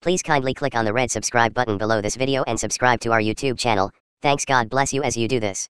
Please kindly click on the red subscribe button below this video and subscribe to our YouTube channel. Thanks, God bless you as you do this.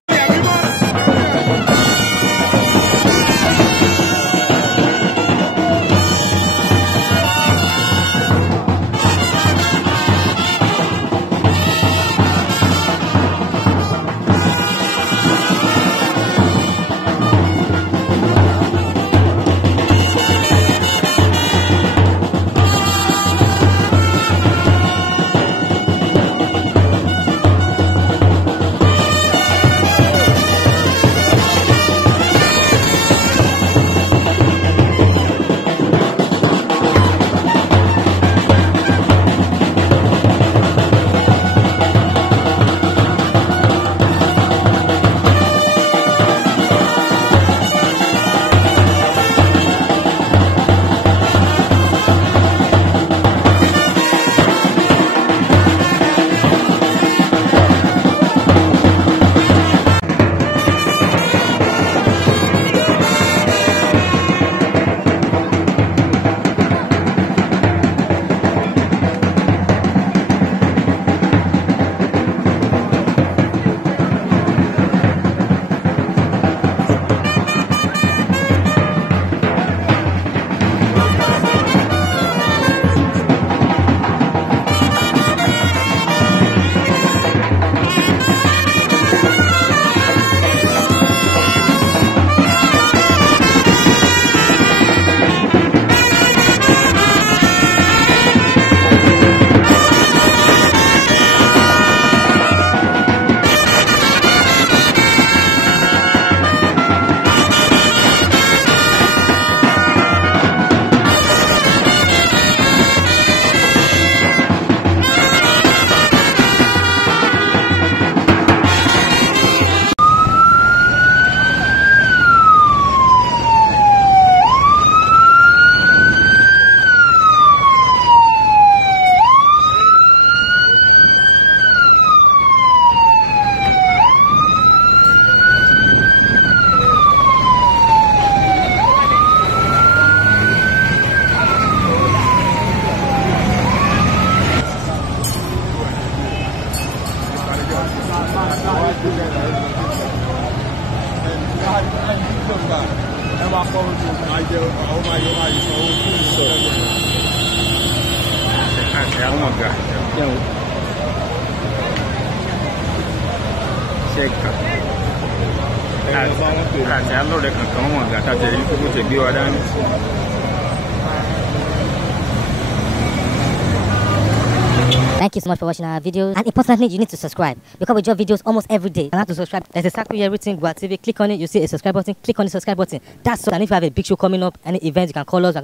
Thank you so much for watching our videos, and importantly, you need to subscribe because we drop videos almost every day. You have to subscribe. There's a circle here, everything Yoruba TV. Click on it, you see a subscribe button. Click on the subscribe button. That's so. And if you have a big show coming up, any event, you can call us.